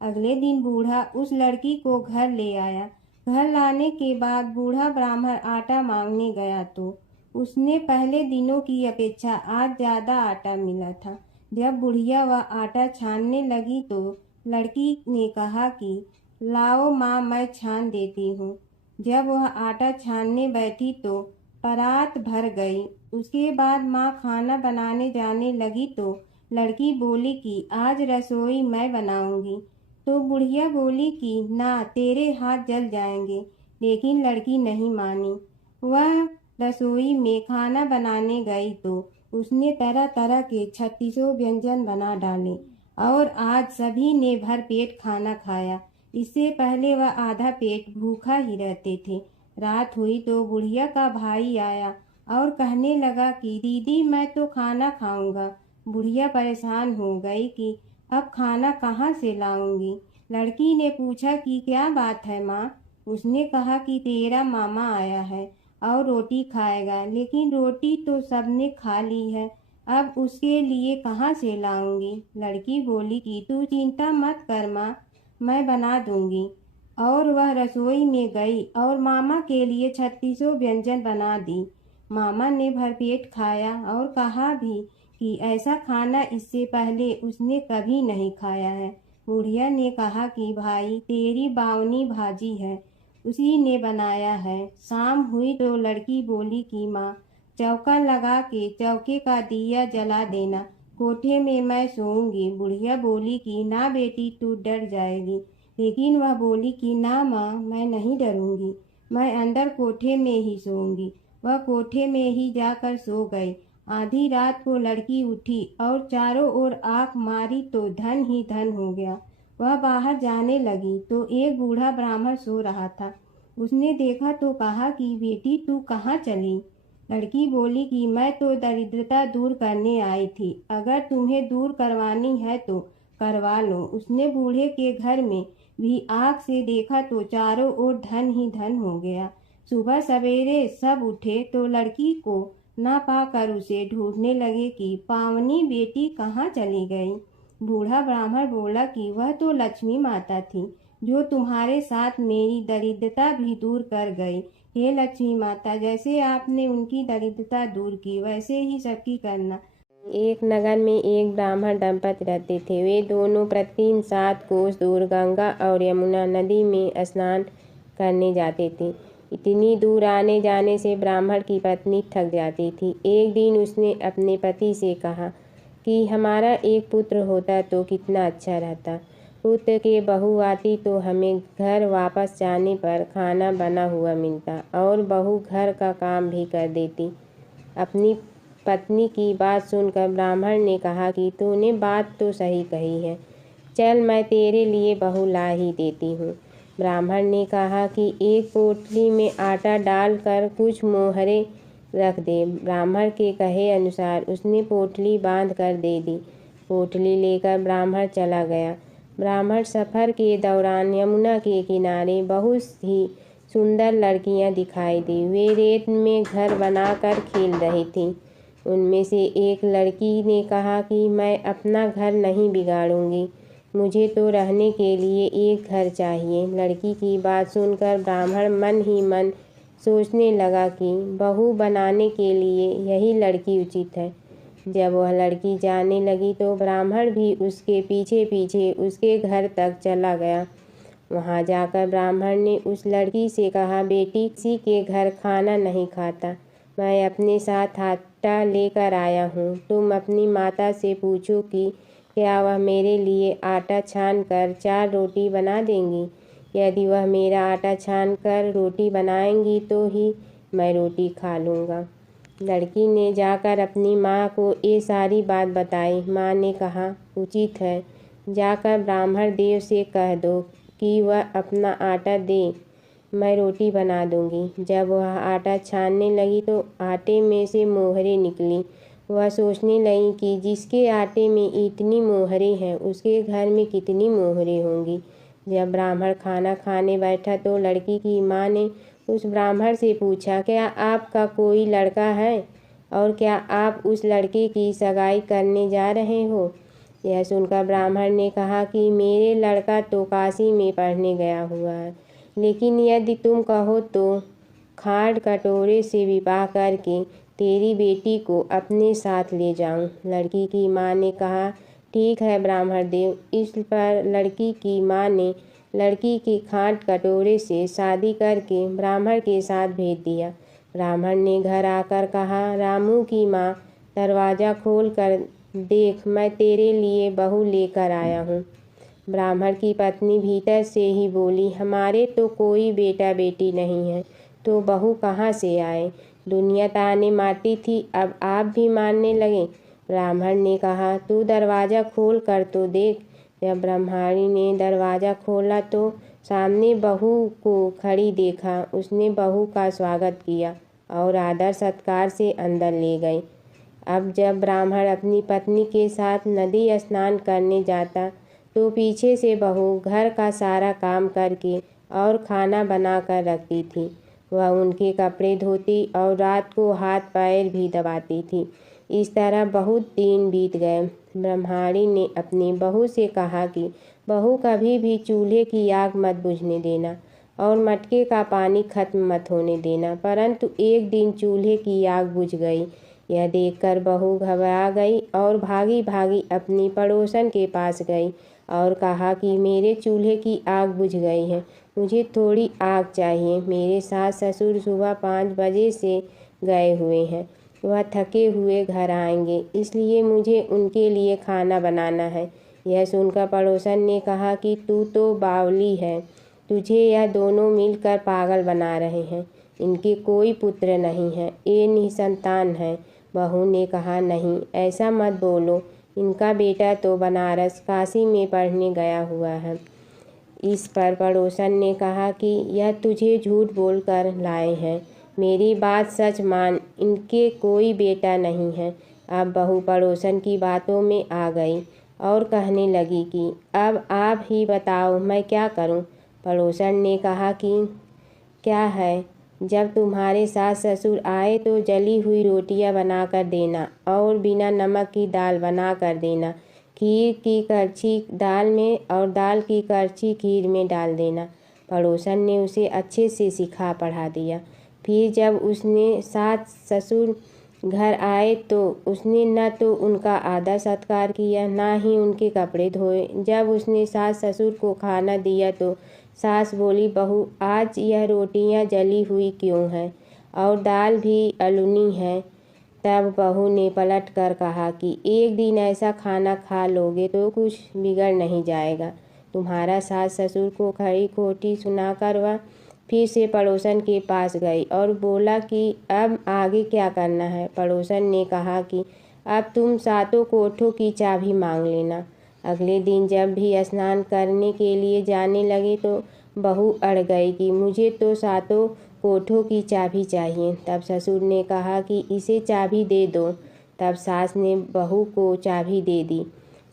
अगले दिन बूढ़ा उस लड़की को घर ले आया। घर लाने के बाद बूढ़ा ब्राह्मण आटा मांगने गया तो उसने पहले दिनों की अपेक्षा आज ज्यादा आटा मिला था। जब बुढ़िया वह आटा छानने लगी तो लड़की ने कहा कि लाओ माँ, मैं छान देती हूँ। जब वह आटा छानने बैठी तो परात भर गई। उसके बाद माँ खाना बनाने जाने लगी तो लड़की बोली कि आज रसोई मैं बनाऊंगी। तो बुढ़िया बोली कि ना, तेरे हाथ जल जाएंगे। लेकिन लड़की नहीं मानी। वह रसोई में खाना बनाने गई तो उसने तरह तरह के 36 व्यंजन बना डाले और आज सभी ने भर पेट खाना खाया। इससे पहले वह आधा पेट भूखा ही रहते थे। रात हुई तो बुढ़िया का भाई आया और कहने लगा कि दीदी मैं तो खाना खाऊंगा। बुढ़िया परेशान हो गई कि अब खाना कहाँ से लाऊंगी। लड़की ने पूछा कि क्या बात है माँ। उसने कहा कि तेरा मामा आया है और रोटी खाएगा, लेकिन रोटी तो सबने खा ली है, अब उसके लिए कहाँ से लाऊंगी। लड़की बोली कि तू चिंता मत कर माँ, मैं बना दूंगी। और वह रसोई में गई और मामा के लिए 36 व्यंजन बना दी। मामा ने भरपेट खाया और कहा भी कि ऐसा खाना इससे पहले उसने कभी नहीं खाया है। बुढ़िया ने कहा कि भाई तेरी बावनी भाजी है, उसी ने बनाया है। शाम हुई तो लड़की बोली कि माँ चौका लगा के चौके का दिया जला देना, कोठे में मैं सोऊंगी। बुढ़िया बोली कि ना बेटी, तू डर जाएगी। लेकिन वह बोली कि ना माँ, मैं नहीं डरूंगी, मैं अंदर कोठे में ही सोऊंगी। वह कोठे में ही जाकर सो गई। आधी रात को लड़की उठी और चारों ओर आंख मारी तो धन ही धन हो गया। वह बाहर जाने लगी तो एक बूढ़ा ब्राह्मण सो रहा था। उसने देखा तो कहा कि बेटी तू कहाँ चली। लड़की बोली कि मैं तो दरिद्रता दूर करने आई थी, अगर तुम्हें दूर करवानी है तो करवा लो। उसने बूढ़े के घर में भी आँख से देखा तो चारों ओर धन ही धन हो गया। सुबह सवेरे सब उठे तो लड़की को ना पाकर उसे ढूंढने लगे कि पावनी बेटी कहाँ चली गई। बूढ़ा ब्राह्मण बोला कि वह तो लक्ष्मी माता थी, जो तुम्हारे साथ मेरी दरिद्रता भी दूर कर गई। हे लक्ष्मी माता, जैसे आपने उनकी दरिद्रता दूर की, वैसे ही सबकी करना। एक नगर में एक ब्राह्मण दंपति रहते थे। वे दोनों प्रतिदिन 7 कोस दूर गंगा और यमुना नदी में स्नान करने जाते थे। इतनी दूर आने जाने से ब्राह्मण की पत्नी थक जाती थी। एक दिन उसने अपने पति से कहा कि हमारा एक पुत्र होता तो कितना अच्छा रहता। पुत्र के बहू आती तो हमें घर वापस जाने पर खाना बना हुआ मिलता और बहू घर का काम भी कर देती। अपनी पत्नी की बात सुनकर ब्राह्मण ने कहा कि तूने बात तो सही कही है, चल मैं तेरे लिए बहू ला ही देती हूँ। ब्राह्मण ने कहा कि एक पोटली में आटा डालकर कुछ मोहरे रख दे। ब्राह्मण के कहे अनुसार उसने पोटली बांध कर दे दी। पोटली लेकर ब्राह्मण चला गया। ब्राह्मण सफ़र के दौरान यमुना के किनारे बहुत ही सुंदर लड़कियां दिखाई दी। वे रेत में घर बनाकर खेल रही थीं। उनमें से एक लड़की ने कहा कि मैं अपना घर नहीं बिगाड़ूंगी, मुझे तो रहने के लिए एक घर चाहिए। लड़की की बात सुनकर ब्राह्मण मन ही मन सोचने लगा कि बहू बनाने के लिए यही लड़की उचित है। जब वह लड़की जाने लगी तो ब्राह्मण भी उसके पीछे पीछे उसके घर तक चला गया। वहां जाकर ब्राह्मण ने उस लड़की से कहा, बेटी किसी के घर खाना नहीं खाता, मैं अपने साथ आटा लेकर आया हूँ। तुम अपनी माता से पूछो कि क्या वह मेरे लिए आटा छान कर 4 रोटी बना देंगी? यदि वह मेरा आटा छान कर रोटी बनाएंगी तो ही मैं रोटी खा लूँगा। लड़की ने जाकर अपनी माँ को ये सारी बात बताई। माँ ने कहा, उचित है, जाकर ब्राह्मण देव से कह दो कि वह अपना आटा दे, मैं रोटी बना दूंगी। जब वह आटा छानने लगी तो आटे में से मोहरें निकली। वह सोचने लगी कि जिसके आटे में इतनी मोहरें हैं उसके घर में कितनी मोहरें होंगी। जब ब्राह्मण खाना खाने बैठा तो लड़की की माँ ने उस ब्राह्मण से पूछा, क्या आपका कोई लड़का है और क्या आप उस लड़के की सगाई करने जा रहे हो? यह सुनकर ब्राह्मण ने कहा कि मेरे लड़का तो काशी में पढ़ने गया हुआ है, लेकिन यदि तुम कहो तो खाड़ कटोरे से विवाह करके तेरी बेटी को अपने साथ ले जाऊं। लड़की की माँ ने कहा, ठीक है ब्राह्मण देव। इस पर लड़की की माँ ने लड़की की खाट कटोरे से शादी करके ब्राह्मण के साथ भेज दिया। ब्राह्मण ने घर आकर कहा, रामू की माँ, दरवाज़ा खोल कर देख, मैं तेरे लिए बहू लेकर आया हूँ। ब्राह्मण की पत्नी भीतर से ही बोली, हमारे तो कोई बेटा बेटी नहीं है, तो बहू कहाँ से आए? दुनिया ताने मारती थी, अब आप भी मारने लगे। ब्राह्मण ने कहा, तू दरवाज़ा खोल कर तो देख। जब ब्रह्माणी ने दरवाज़ा खोला तो सामने बहू को खड़ी देखा। उसने बहू का स्वागत किया और आदर सत्कार से अंदर ले गई। अब जब ब्राह्मण अपनी पत्नी के साथ नदी स्नान करने जाता तो पीछे से बहू घर का सारा काम करके और खाना बना कर रखती थी। वह उनके कपड़े धोती और रात को हाथ पैर भी दबाती थी। इस तरह बहुत दिन बीत गए। ब्रह्माणी ने अपनी बहू से कहा कि बहू कभी भी चूल्हे की आग मत बुझने देना और मटके का पानी खत्म मत होने देना। परंतु एक दिन चूल्हे की आग बुझ गई। यह देखकर बहू घबरा गई और भागी भागी अपनी पड़ोसन के पास गई और कहा कि मेरे चूल्हे की आग बुझ गई है, मुझे थोड़ी आग चाहिए। मेरे सास ससुर सुबह 5 बजे से गए हुए हैं, वह थके हुए घर आएंगे, इसलिए मुझे उनके लिए खाना बनाना है। यह सुनकर पड़ोसन ने कहा कि तू तो बावली है, तुझे यह दोनों मिलकर पागल बना रहे हैं। इनके कोई पुत्र नहीं है, ये निसंतान है। बहू ने कहा, नहीं ऐसा मत बोलो, इनका बेटा तो बनारस काशी में पढ़ने गया हुआ है। इस पर पड़ोसन ने कहा कि यह तुझे झूठ बोलकर लाए हैं, मेरी बात सच मान, इनके कोई बेटा नहीं है। अब बहू पड़ोसन की बातों में आ गई और कहने लगी कि अब आप ही बताओ मैं क्या करूं। पड़ोसन ने कहा कि क्या है, जब तुम्हारे सास ससुर आए तो जली हुई रोटियां बना कर देना और बिना नमक की दाल बना कर देना। खीर की करछी दाल में और दाल की करछी खीर में डाल देना। पड़ोसन ने उसे अच्छे से सिखा पढ़ा दिया। फिर जब उसने सास ससुर घर आए तो उसने न तो उनका आदर सत्कार किया, ना ही उनके कपड़े धोए। जब उसने सास ससुर को खाना दिया तो सास बोली, बहू आज यह रोटियां जली हुई क्यों हैं और दाल भी अलूनी है। तब बहू ने पलट कर कहा कि एक दिन ऐसा खाना खा लोगे तो कुछ बिगड़ नहीं जाएगा। तुम्हारा सास ससुर को खड़ी खोटी सुनाकर वह फिर से पड़ोसन के पास गई और बोला कि अब आगे क्या करना है। पड़ोसन ने कहा कि अब तुम सातों कोठों की चाबी मांग लेना। अगले दिन जब भी स्नान करने के लिए जाने लगे तो बहू अड़ गई कि मुझे तो सातों कोठों की चाबी चाहिए। तब ससुर ने कहा कि इसे चाबी दे दो। तब सास ने बहू को चाबी दे दी।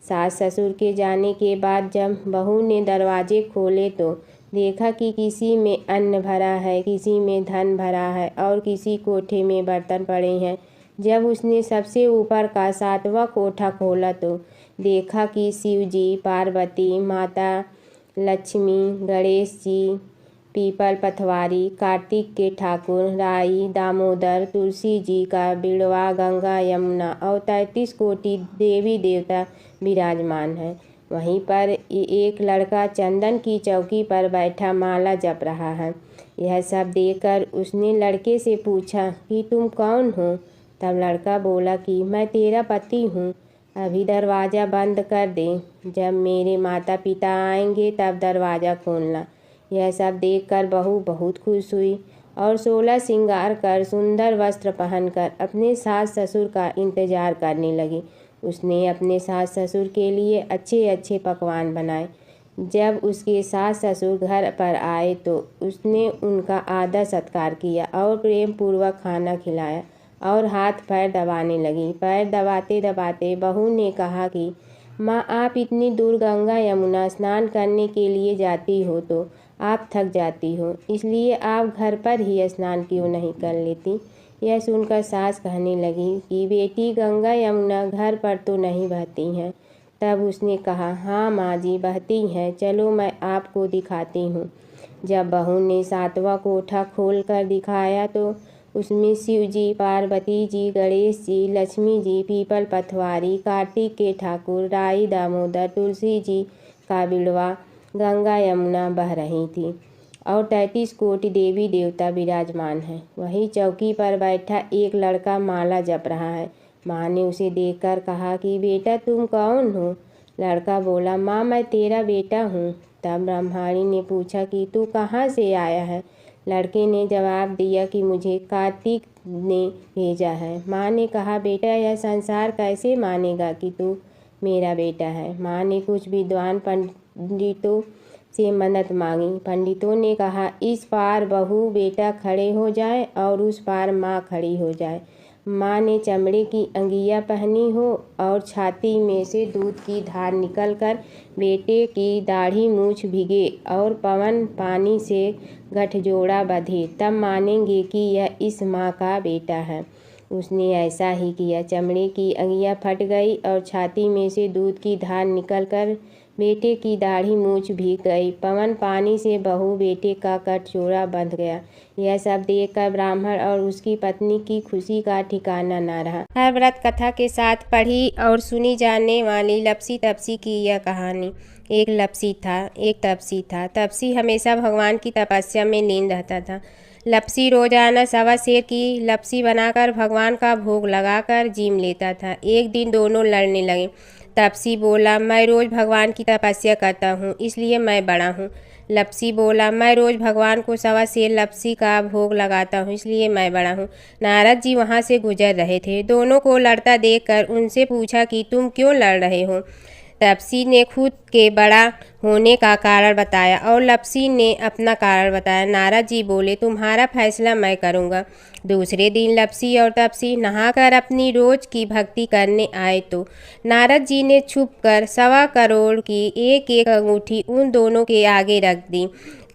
सास ससुर के जाने के बाद जब बहू ने दरवाजे खोले तो देखा कि किसी में अन्न भरा है, किसी में धन भरा है और किसी कोठे में बर्तन पड़े हैं। जब उसने सबसे ऊपर का 7वां कोठा खोला तो देखा कि शिव जी, पार्वती माता, लक्ष्मी, गणेश जी, पीपल पथवारी, कार्तिक के ठाकुर, राई, दामोदर, तुलसी जी का बिड़वा, गंगा, यमुना और 33 कोटि देवी देवता विराजमान है। वहीं पर एक लड़का चंदन की चौकी पर बैठा माला जप रहा है। यह सब देखकर उसने लड़के से पूछा कि तुम कौन हो? तब लड़का बोला कि मैं तेरा पति हूँ। अभी दरवाज़ा बंद कर दे, जब मेरे माता पिता आएंगे तब दरवाज़ा खोलना। यह सब देखकर बहू बहुत खुश हुई और 16 श्रृंगार कर सुंदर वस्त्र पहनकर अपने सास ससुर का इंतजार करने लगी। उसने अपने सास ससुर के लिए अच्छे अच्छे पकवान बनाए। जब उसके सास ससुर घर पर आए तो उसने उनका आदर सत्कार किया और प्रेम पूर्वक खाना खिलाया और हाथ पैर दबाने लगी। पैर दबाते दबाते बहू ने कहा कि माँ, आप इतनी दूर गंगा यमुना स्नान करने के लिए जाती हो तो आप थक जाती हो, इसलिए आप घर पर ही स्नान क्यों नहीं कर लेती। यह सुनकर सास कहने लगी कि बेटी, गंगा यमुना घर पर तो नहीं बहती हैं। तब उसने कहा, हाँ माँ जी, बहती हैं, चलो मैं आपको दिखाती हूँ। जब बहू ने 7वां कोठा खोल कर दिखाया तो उसमें शिव जी, पार्वती जी, गणेश जी, लक्ष्मी जी, पीपल पथवारी, कार्तिक के ठाकुर, राई दामोदर, तुलसी जी का बिड़वा गंगा यमुना बह रही थी और 33 कोटि देवी देवता विराजमान हैं। वहीं चौकी पर बैठा एक लड़का माला जप रहा है। माँ ने उसे देखकर कहा कि बेटा, तुम कौन हो? लड़का बोला, माँ, मैं तेरा बेटा हूँ। तब ब्रह्माणी ने पूछा कि तू कहाँ से आया है? लड़के ने जवाब दिया कि मुझे कार्तिक ने भेजा है। माँ ने कहा, बेटा, यह संसार कैसे मानेगा कि तू मेरा बेटा है? माँ ने कुछ विद्वान पंडितों से मन्नत मांगी। पंडितों ने कहा, इस पार बहू बेटा खड़े हो जाए और उस पार माँ खड़ी हो जाए। माँ ने चमड़े की अंगिया पहनी हो और छाती में से दूध की धार निकलकर बेटे की दाढ़ी मूछ भिगे और पवन पानी से गठजोड़ा बंधे, तब मानेंगे कि यह इस माँ का बेटा है। उसने ऐसा ही किया। चमड़े की अंगिया फट गई और छाती में से दूध की धार निकलकर बेटे की दाढ़ी मूछ भीग गई। पवन पानी से बहू बेटे का गठजोड़ा बंध गया। यह सब देखकर ब्राह्मण और उसकी पत्नी की खुशी का ठिकाना न रहा। हर व्रत कथा के साथ पढ़ी और सुनी जाने वाली लपसी तपसी की यह कहानी। एक तपसी था। तपसी हमेशा भगवान की तपस्या में लीन रहता था। लपसी रोजाना 1.25 सेर की लपसी बनाकर भगवान का भोग लगाकर जीम लेता था। एक दिन दोनों लड़ने लगे। तपसी बोला, मैं रोज भगवान की तपस्या करता हूँ, इसलिए मैं बड़ा हूँ। लपसी बोला, मैं रोज भगवान को 1.25 सेर लपसी का भोग लगाता हूँ, इसलिए मैं बड़ा हूँ। नारद जी वहाँ से गुजर रहे थे। दोनों को लड़ता देखकर उनसे पूछा कि तुम क्यों लड़ रहे हो? तपसी ने खुद के बड़ा होने का कारण बताया और लपसी ने अपना कारण बताया। नारद जी बोले, तुम्हारा फैसला मैं करूँगा। दूसरे दिन लपसी और तपसी नहाकर अपनी रोज की भक्ति करने आए तो नारद जी ने छुपकर 1.25 करोड़ की एक एक अंगूठी उन दोनों के आगे रख दी।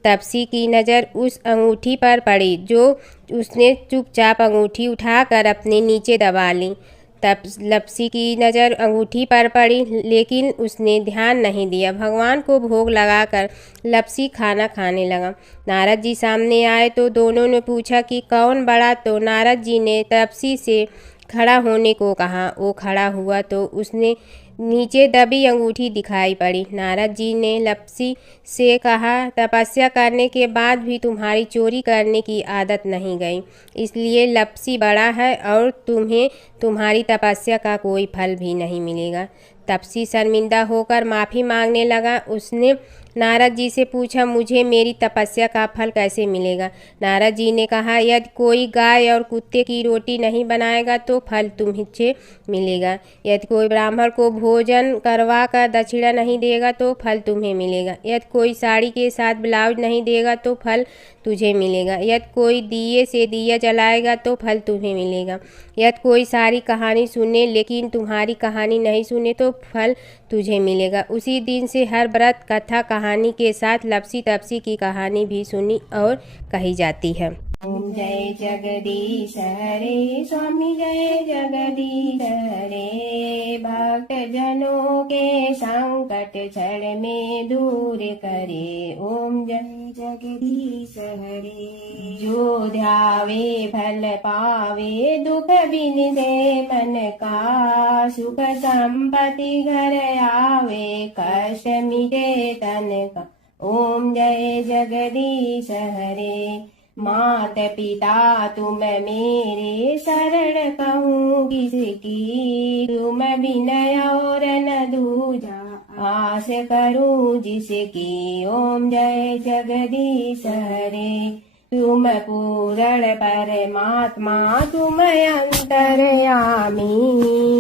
तपसी की नज़र उस अंगूठी पर पड़ी जो उसने चुपचाप अंगूठी उठाकर अपने नीचे दबा ली। तब लपसी की नज़र अंगूठी पर पड़ी, लेकिन उसने ध्यान नहीं दिया। भगवान को भोग लगाकर लपसी खाना खाने लगा। नारद जी सामने आए तो दोनों ने पूछा कि कौन बड़ा, तो नारद जी ने तपसी से खड़ा होने को कहा। वो खड़ा हुआ तो उसने नीचे दबी अंगूठी दिखाई पड़ी। नारद जी ने लपसी से कहा, तपस्या करने के बाद भी तुम्हारी चोरी करने की आदत नहीं गई, इसलिए लपसी बड़ा है और तुम्हें तुम्हारी तपस्या का कोई फल भी नहीं मिलेगा। तपसी शर्मिंदा होकर माफ़ी मांगने लगा। उसने नारद जी से पूछा, मुझे मेरी तपस्या का फल कैसे मिलेगा? नारद जी ने कहा, यदि कोई गाय और कुत्ते की रोटी नहीं बनाएगा तो फल तुम्हें मिलेगा। यदि कोई ब्राह्मण को भोजन करवा कर दक्षिणा नहीं देगा तो फल तुम्हें मिलेगा। यदि कोई साड़ी के साथ ब्लाउज नहीं देगा तो फल तुझे मिलेगा। यदि कोई दिए से दिया जलाएगा तो फल तुम्हें मिलेगा। यदि कोई सारी कहानी सुने लेकिन तुम्हारी कहानी नहीं सुने तो फल तुझे मिलेगा। उसी दिन से हर व्रत कथा कहानी के साथ लपसी तपसी की कहानी भी सुनी और कही जाती है। ओम जय जगदीश हरे, स्वामी जय जगदीश हरे, भक्त जनों के संकट क्षण में दूर करे। ओम जय जगदीश हरे, जो ध्यावे फल पावे, दुख बिन दे मन का, सुख संपत्ति घर आवे, कष्ट मिटे तन का। ओम जय जगदीश हरे, मात पिता तुम मेरे शरण कहूँ किसकी, तुम विनय और न दूजा आस करूँ जिसकी। ओम जय जगदीश हरे। तुम पूरण परमात्मा तुम अंतर्यामी,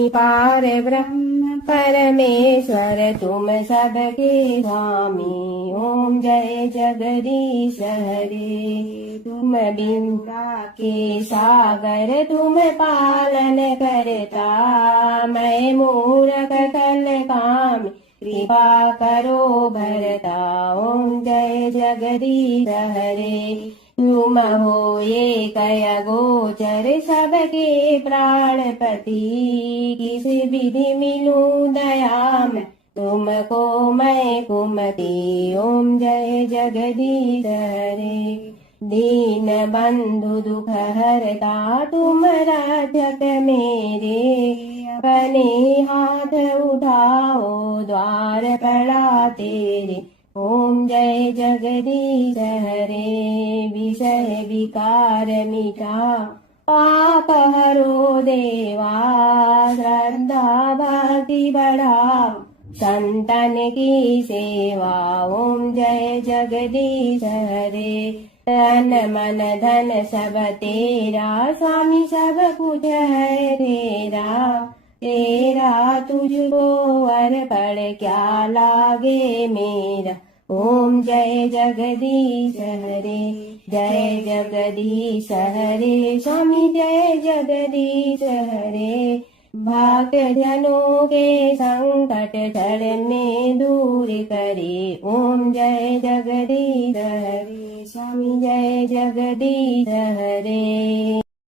पार ब्रह्म परमेश्वर तुम सबके स्वामी। ओम जय जगदीश हरे। तुम बिंदा के सागर तुम पालन करता, मैं मूरख कल काम कृपा करो भरता। ओम जय जगदीश हरे। तुम हो ये कय गोचर सबके प्राणपति, किस विधि मिलूं दया में तुमको मैं कुमति। ओम जय जगदीश हरे। दीन बंधु दुख हरता तुम रक्षक मेरे, अपने हाथ उठाओ द्वार पड़ा तेरे। ओम जय जगदीश हरे। विषय विकार मिटा पाप हरो देवा, श्रद्धा भक्ति बढ़ाओ संतन की सेवा। ओम जय जगदीश हरे। तन मन धन सब तेरा, स्वामी सब कुछ है तेरा, तेरा तुझको अर्पण क्या लागे मेरा। ओम जय जगदीश हरे। जय जगदीश हरे। स्वामी जय जगदीश हरे। भक्त जनों के संकट टलने दूर करे। ओम जय जगदीश हरे। स्वामी जय जगदीश हरे।